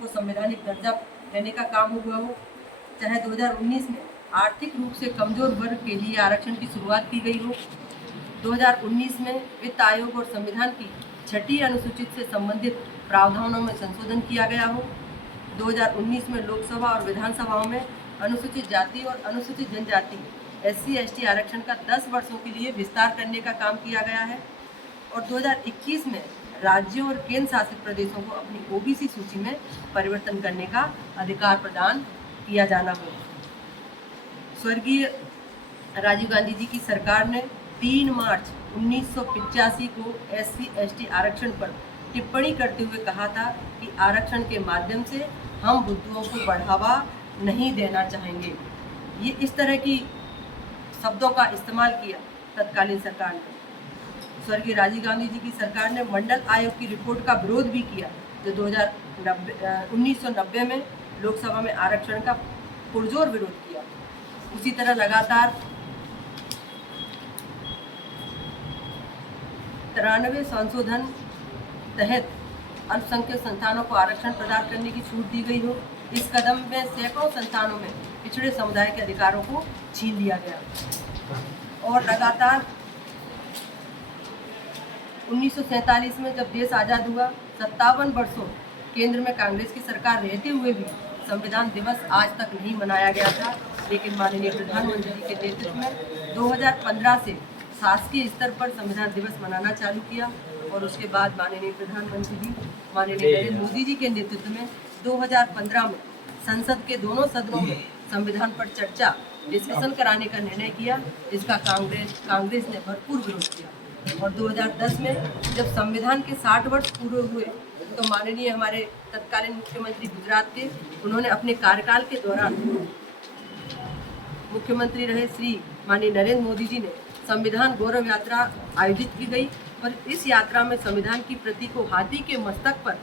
को संवैधानिक दर्जा देने का काम हुआ हो, चाहे 2019 में आर्थिक रूप से कमजोर वर्ग के लिए आरक्षण की शुरुआत की गई हो, 2019 में वित्त आयोग और संविधान की 6ठी अनुसूचित से संबंधित प्रावधानों में संशोधन किया गया हो, 2019 में लोकसभा और विधानसभाओं में अनुसूचित जाति और अनुसूचित जनजाति SC/ST आरक्षण का 10 वर्षों के लिए विस्तार करने का काम किया गया है और 2021 में राज्यों और केंद्र शासित प्रदेशों को अपनी OBC सूची में परिवर्तन करने का अधिकार प्रदान किया जाना हो। स्वर्गीय राजीव गांधी जी की सरकार ने 3 मार्च 1985 को SC/ST आरक्षण पर टिप्पणी करते हुए कहा था कि आरक्षण के माध्यम से हम बुद्धुओं को बढ़ावा नहीं देना चाहेंगे। ये इस तरह की शब्दों का इस्तेमाल किया तत्कालीन सरकार ने। स्वर्गीय राजीव गांधी जी की सरकार ने मंडल आयोग की रिपोर्ट का विरोध भी किया, जो 1990 में लोकसभा में आरक्षण का पुरजोर विरोध किया। उसी तरह लगातार 93 संशोधन तहत अल्पसंख्यक संस्थानों को आरक्षण प्रदान करने की छूट दी गई हो। इस कदम में सैकड़ों संस्थानों में पिछड़े समुदाय के अधिकारों को छीन लिया गया। और लगातार 1947 में जब देश आज़ाद हुआ, 57 वर्षों केंद्र में कांग्रेस की सरकार रहते हुए भी संविधान दिवस आज तक नहीं मनाया गया था। लेकिन माननीय प्रधानमंत्री जी के नेतृत्व में 2015 से शासकीय स्तर पर संविधान दिवस मनाना चालू किया और उसके बाद माननीय प्रधानमंत्री जी माननीय नरेंद्र मोदी जी के नेतृत्व में 2015 में संसद के दोनों सदनों में संविधान पर चर्चा डिस्कशन कराने का निर्णय किया, जिसका कांग्रेस ने भरपूर विरोध किया। और 2010 में जब संविधान के 60 वर्ष पूरे हुए तो माननीय हमारे तत्कालीन मुख्यमंत्री गुजरात के, उन्होंने अपने कार्यकाल के दौरान मुख्यमंत्री रहे श्री माननीय नरेंद्र मोदी जी ने संविधान गौरव यात्रा आयोजित की गई और इस यात्रा में संविधान की प्रति को हाथी के मस्तक पर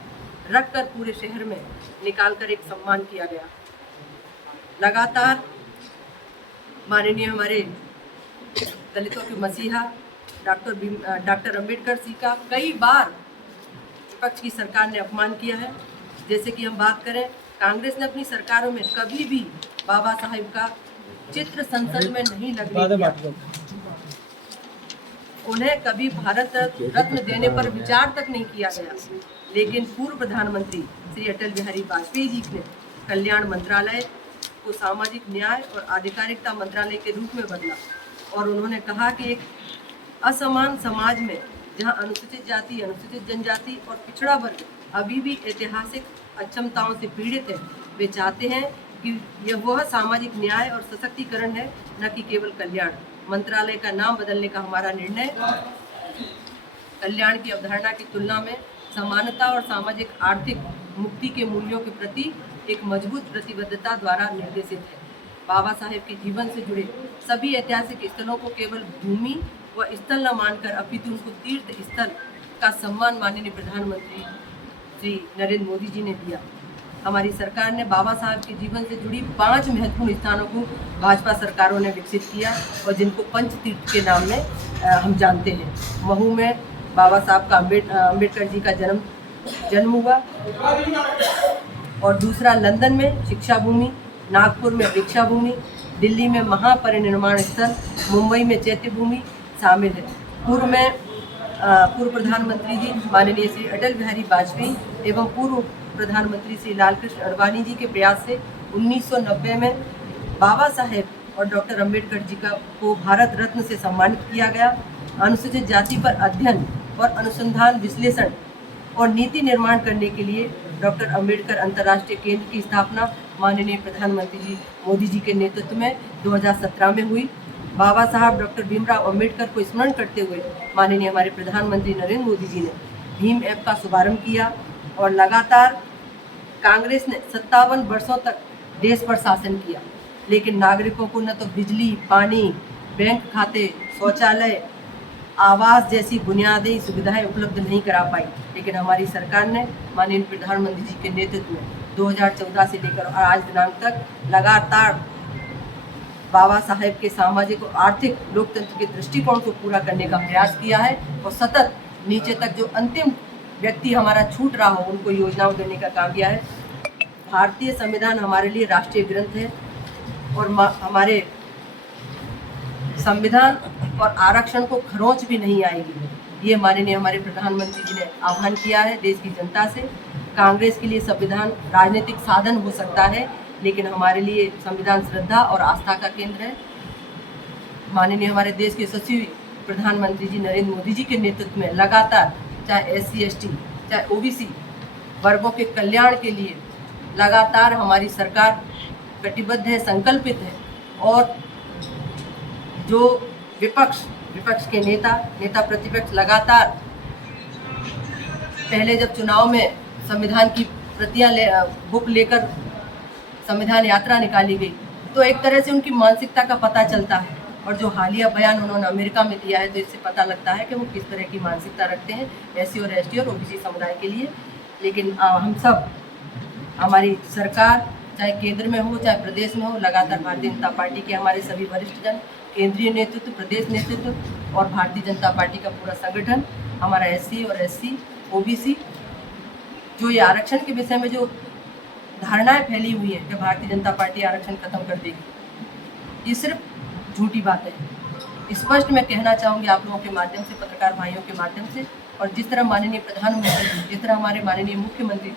रखकर पूरे शहर में निकालकर एक सम्मान किया गया। लगातार माननीय हमारे दलितों के मसीहा डॉक्टर अंबेडकर जी का कई बार विपक्ष की सरकार ने अपमान किया है। जैसे कि हम बात करें, कांग्रेस ने अपनी सरकारों में कभी भी बाबा साहेब का चित्र संसद में नहीं लगने दिया। उन्हें कभी भारत रत्न देने पर विचार तक नहीं किया गया। लेकिन पूर्व प्रधानमंत्री श्री अटल बिहारी वाजपेयी जी ने कल्याण मंत्रालय को सामाजिक न्याय और आधिकारिकता मंत्रालय के रूप में बदला और उन्होंने कहा कि एक असमान समाज में जहां अनुसूचित जाति, अनुसूचित जनजाति और पिछड़ा वर्ग अभी भी ऐतिहासिक अक्षमताओं से पीड़ित है, वे चाहते हैं कि यह वह सामाजिक न्याय और सशक्तिकरण है, न कि केवल कल्याण। मंत्रालय का नाम बदलने का हमारा निर्णय कल्याण की अवधारणा की तुलना में समानता और सामाजिक आर्थिक मुक्ति के मूल्यों के प्रति एक मजबूत प्रतिबद्धता द्वारा निर्देशित है। बाबा साहेब के जीवन से जुड़े सभी ऐतिहासिक स्थलों को केवल भूमि व स्थल न मानकर अपितु उनको तीर्थ स्थल का सम्मान माननीय प्रधानमंत्री श्री नरेंद्र मोदी जी ने दिया। हमारी सरकार ने बाबा साहब के जीवन से जुड़ी 5 महत्वपूर्ण स्थानों को भाजपा सरकारों ने विकसित किया और जिनको पंच तीर्थ के नाम में हम जानते हैं। महू में बाबा साहब का अम्बेडकर जी का जन्म हुआ और दूसरा लंदन में शिक्षा भूमि, नागपुर में दीक्षा भूमि, दिल्ली में महापरिनिर्वाण स्थल, मुंबई में चैत्य भूमि शामिल है। पूर्व प्रधानमंत्री जी माननीय श्री अटल बिहारी वाजपेयी एवं पूर्व प्रधानमंत्री श्री लालकृष्ण आडवाणी जी के प्रयास से 1990 में बाबा साहेब और डॉक्टर अंबेडकर जी को भारत रत्न से सम्मानित किया गया। अनुसूचित जाति पर अध्ययन और अनुसंधान, विश्लेषण और नीति निर्माण करने के लिए डॉक्टर अंबेडकर अंतर्राष्ट्रीय केंद्र की स्थापना माननीय प्रधानमंत्री जी मोदी जी के नेतृत्व में 2017 में हुई। बाबा साहब डॉक्टर भीमराव अंबेडकर को स्मरण करते हुए माननीय हमारे प्रधानमंत्री नरेंद्र मोदी जी ने भीम ऐप का शुभारंभ किया और लगातार कांग्रेस ने 57 वर्षों तक देश पर शासन किया, लेकिन नागरिकों को न तो बिजली, पानी, बैंक खाते, शौचालय, आवास जैसी बुनियादी सुविधाएं उपलब्ध नहीं करा पाई। लेकिन हमारी सरकार ने माननीय प्रधानमंत्री जी के नेतृत्व में 2014 से लेकर आज दिनांक तक लगातार बाबा साहेब के सामाजिक और आर्थिक लोकतंत्र के दृष्टिकोण को पूरा करने का प्रयास किया है और सतत नीचे तक जो अंतिम व्यक्ति हमारा छूट रहा हो उनको योजनाओं देने का काम किया है। भारतीय संविधान हमारे लिए राष्ट्रीय ग्रंथ है और हमारे संविधान और आरक्षण को खरोंच भी नहीं आएगी। ये माननीय हमारे प्रधानमंत्री जी ने आह्वान किया है देश की जनता से। कांग्रेस के लिए संविधान राजनीतिक साधन हो सकता है, लेकिन हमारे लिए संविधान श्रद्धा और आस्था का केंद्र है। माननीय हमारे देश के यशस्वी प्रधानमंत्री जी नरेंद्र मोदी जी के नेतृत्व में लगातार चाहे SC ST चाहे OBC वर्गों के कल्याण के लिए लगातार हमारी सरकार कटिबद्ध है, संकल्पित है। और जो विपक्ष के नेता प्रतिपक्ष लगातार पहले जब चुनाव में संविधान की प्रतियां बुक लेकर संविधान यात्रा निकाली गई, तो एक तरह से उनकी मानसिकता का पता चलता है। और जो हालिया बयान उन्होंने अमेरिका में दिया है, तो इससे पता लगता है कि वो किस तरह की मानसिकता रखते हैं SC और ST और OBC समुदाय के लिए। लेकिन हम सब, हमारी सरकार चाहे केंद्र में हो चाहे प्रदेश में हो, लगातार भारतीय जनता पार्टी के हमारे सभी वरिष्ठ जन, केंद्रीय नेतृत्व, प्रदेश नेतृत्व और भारतीय जनता पार्टी का पूरा संगठन, हमारा SC और SC OBC जो ये आरक्षण के विषय में जो धारणाएं फैली हुई हैं कि भारतीय जनता पार्टी आरक्षण खत्म कर देगी, ये सिर्फ झूठी बात है। स्पष्ट मैं कहना चाहूँगी आप लोगों के माध्यम से, पत्रकार भाइयों के माध्यम से, और जिस तरह माननीय प्रधानमंत्री जी, जिस तरह हमारे माननीय मुख्यमंत्री जी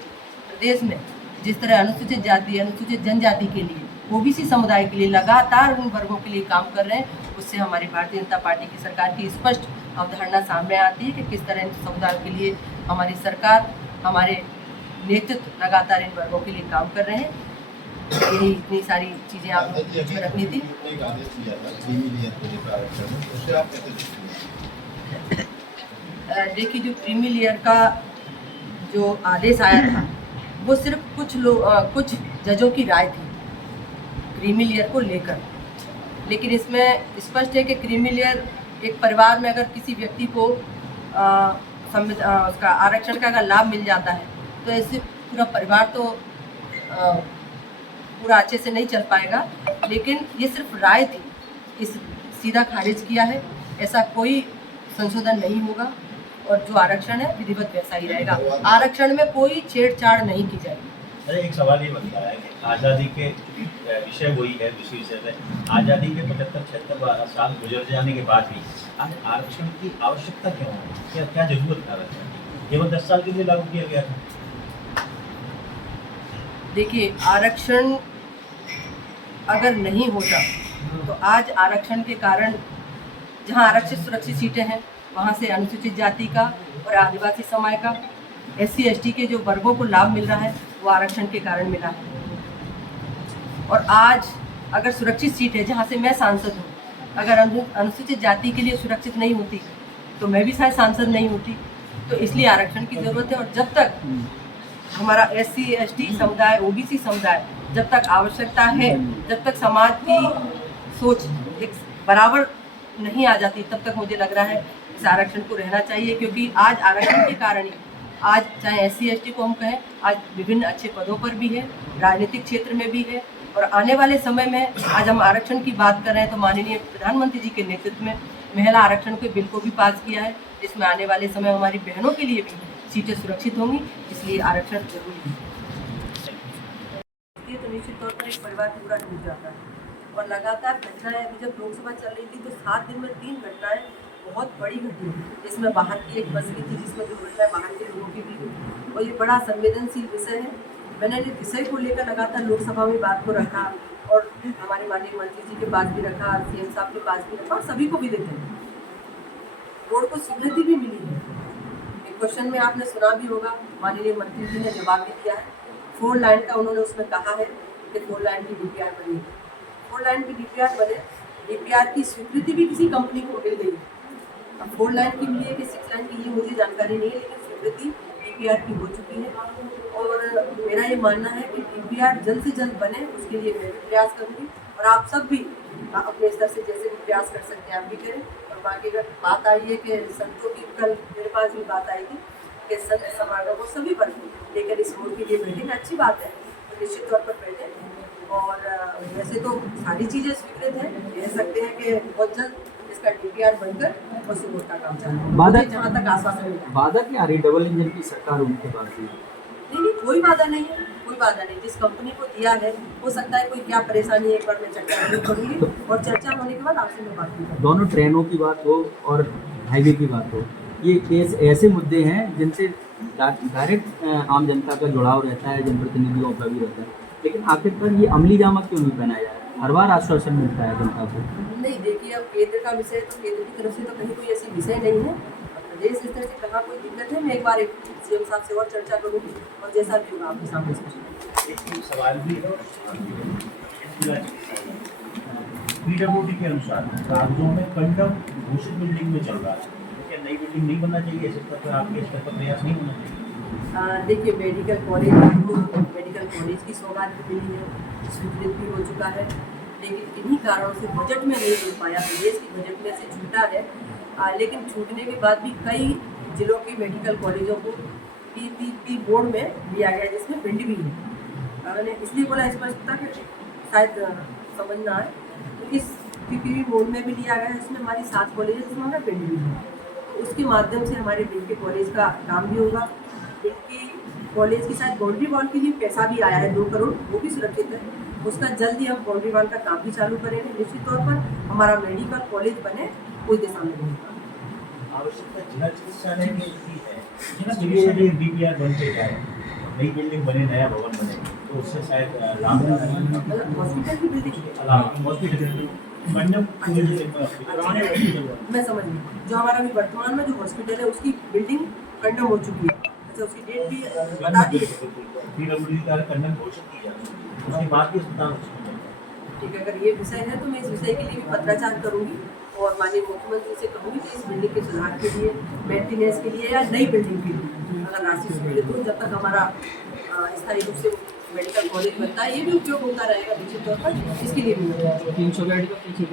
प्रदेश में जिस तरह अनुसूचित जाति, अनुसूचित जनजाति के लिए, OBC समुदाय के लिए लगातार उन वर्गों के लिए काम कर रहे हैं, उससे हमारी भारतीय जनता पार्टी की सरकार की स्पष्ट अवधारणा सामने आती है कि किस तरह इन समुदायों के लिए हमारी सरकार, हमारे नेतृत्व लगातार इन वर्गों के लिए काम कर रहे हैं। यही इतनी सारी चीज़ें आप में रखनी थी। देखिए, जो क्रीमी लेयर का जो आदेश आया था, वो सिर्फ कुछ जजों की राय थी क्रीमी लेयर को लेकर। लेकिन इसमें स्पष्ट है कि क्रीमी लेयर एक परिवार में अगर किसी व्यक्ति को उसका आरक्षण का अगर लाभ मिल जाता है, तो ऐसे पूरा परिवार तो पूरा अच्छे से नहीं चल पाएगा। लेकिन ये सिर्फ राय थी, इस सीधा खारिज किया है। ऐसा कोई संशोधन नहीं होगा और जो आरक्षण है विधिवत वैसा ही रहेगा। आरक्षण में कोई छेड़छाड़ नहीं की जाएगी। अरे एक सवाल ये बनता है कि आज़ादी के विषय वही है, दूसरी विषय में आज़ादी के 75-76 साल गुजर जाने के बाद भी आज आरक्षण की आवश्यकता क्यों है? क्या जरूरत है आरक्षण की? केवल 10 साल के लिए लागू किया गया था। देखिए, आरक्षण अगर नहीं होता तो आज आरक्षण के कारण जहां आरक्षित सुरक्षित सीटें हैं, वहां से अनुसूचित जाति का और आदिवासी समाज का, SC ST के जो वर्गों को लाभ मिल रहा है, वो आरक्षण के कारण मिला है। और आज अगर सुरक्षित सीट है, जहां से मैं सांसद हूँ, अगर अनुसूचित जाति के लिए सुरक्षित नहीं होती तो मैं भी शायद सांसद नहीं होती। तो इसलिए आरक्षण की ज़रूरत है। और जब तक हमारा SC ST समुदाय, OBC समुदाय, जब तक आवश्यकता है, जब तक समाज की सोच एक बराबर नहीं आ जाती, तब तक मुझे लग रहा है इस आरक्षण को रहना चाहिए। क्योंकि आज आरक्षण के कारण ही आज चाहे SC ST को हम कहें, आज विभिन्न अच्छे पदों पर भी है, राजनीतिक क्षेत्र में भी है। और आने वाले समय में आज हम आरक्षण की बात कर रहे हैं, तो माननीय प्रधानमंत्री जी के नेतृत्व में महिला आरक्षण के बिल को भी पास किया है, जिसमें आने वाले समय हमारी बहनों के लिए भी सीटें सुरक्षित होंगी। इसलिए आरक्षण जरूरी है। तो निश्चित तौर पर एक परिवार पूरा टूट जाता है। और लगातार घटनाएं, अभी जब लोकसभा चल रही थी तो 7 दिन में 3 घटनाएं बहुत बड़ी घटी, जिसमें बाहर की एक बस भी थी, जिसमें दुर्घटना बाहर के लोगों की भी हुई। और ये बड़ा संवेदनशील विषय है। मैंने इस विषय को लेकर लगातार लोकसभा में बात को रखा और हमारे माननीय मंत्री जी के पास भी रखा, CM साहब के पास भी रखा और सभी को भी देते हैं। रोड को स्वीकृति भी मिली है। एक क्वेश्चन में आपने सुना भी होगा, माननीय मंत्री जी ने जवाब भी दिया है। 4 लाइन का उन्होंने उसमें कहा है कि 4 लाइन की DPR बनी। 4 लाइन की DPR बने, DPR की स्वीकृति भी किसी कंपनी को मिल गई। अब 4 लाइन की मिली है कि 6 लाइन की, ये मुझे जानकारी नहीं है, लेकिन स्वीकृति DPR की हो चुकी है। और मेरा ये मानना है कि DPR जल्द से जल्द बने, उसके लिए मैं भी प्रयास करूँगी। और आप सब भी अपने स्तर से जैसे भी प्रयास कर सकते हैं आप भी करें। और बाकी अगर बात आई है कि संतों की, कल मेरे पास भी बात आई थी कि संत समागम वो सभी वर्ग लेकर इस रोड के लिए बैठे, अच्छी बात है, तो निश्चित तौर पर बैठे। और वैसे तो सारी चीज़ें स्वीकृत हैं, कह सकते हैं कि बहुत जल्द इसका DPR बनकर उस रोड का काम चालू है, जहाँ तक आश्वासन मिला। बाधा क्या आ रही? डबल इंजन की सरकार उनके पास नहीं, कोई बाधा नहीं है, कोई बात है नहीं, जिस कंपनी को दिया है हो सकता है कोई क्या परेशानी है, एक बार मैं चर्चा जरूर करूँगी और चर्चा होने के बाद आपसे मैं बात करूँगी। दोनों ट्रेनों की बात हो और हाईवे की बात हो, ये ऐसे मुद्दे हैं जिनसे डायरेक्ट आम जनता का जुड़ाव रहता है, जनप्रतिनिधियों का भी रहता है, लेकिन आखिरकार ये अमली जामा क्यों नहीं पहनाया जा रहा है? हर बार आश्वासन मिलता है जनता को। नहीं देखिए, अब केंद्र का विषय है तो केंद्र की तरफ से तो कहीं कोई ऐसी विषय नहीं है। प्रदेश स्तर से कहाँ कोई दिक्कत है, मैं एक बार एक सीएम साहब से और चर्चा करूँगी और जैसा भी होगा आपके सामने स्पष्ट। एक सवाल भी है पीडब्ल्यूडी के अनुसार कागजों में कंडम घोषित बिल्डिंग में चल रहा है, तो क्या नई बिल्डिंग नहीं बनना चाहिए? इस स्तर पर आपके स्तर पर प्रयास नहीं होना चाहिए? देखिए, मेडिकल कॉलेज की सौगात भी मिली है, स्वीकृत भी हो चुका है, लेकिन किन्हीं कारणों से बजट में नहीं मिल पाया, प्रदेश की बजट में से छूटा है। लेकिन छूटने के बाद भी कई जिलों की मेडिकल कॉलेजों को पीपीपी बोर्ड में लिया गया, जिसमें पिंड भी है। मैंने इसलिए बोला स्पष्टता कि शायद समझ ना आए, तो इस पीपीपी बोर्ड में भी लिया गया है, इसमें हमारी 7 कॉलेज है जिसमें हमारा पिंड भी है, तो उसके माध्यम से हमारे पिंड के कॉलेज का काम भी होगा। पिंड की कॉलेज की शायद बाउंड्री वॉल के लिए पैसा भी आया है 2 करोड़, वो भी सुरक्षित है, उसका जल्द ही हम बाउंड्री वॉल का काम भी चालू करेंगे। निश्चित तौर पर हमारा मेडिकल कॉलेज बने, कोई दिशा में नहीं। आवश्यकता जिला चिकित्सालय की है, जिला चिकित्सालय डीपीआर बनते जाए, नई बिल्डिंग बने, नया भवन बने, तो उससे शायद लाभ मतलब हॉस्पिटल की बिल्डिंग हॉस्पिटल मैं समझ गई, जो हमारा अभी वर्तमान में जो हॉस्पिटल है उसकी बिल्डिंग कंडम हो चुकी है। अच्छा, उसकी डेट भी बता दी पीडब्ल्यूडी का कंडम घोषित किया, उसके बाद भी अस्पताल ठीक है। अगर ये विषय है तो मैं इस विषय के लिए भी पत्राचार करूंगी और माननीय मुख्यमंत्री से कहूँगी कि इस बिल्डिंग के सुधार के लिए, मेंटेनेंस के लिए या नई बिल्डिंग के लिए अगर राशि स्वीकृत हो, जब तक हमारा स्थायी रूप से मेडिकल कॉलेज बनता है, ये भी उपयोग होता रहेगा निश्चित तौर पर, इसके लिए भी 300 बेड का पीछे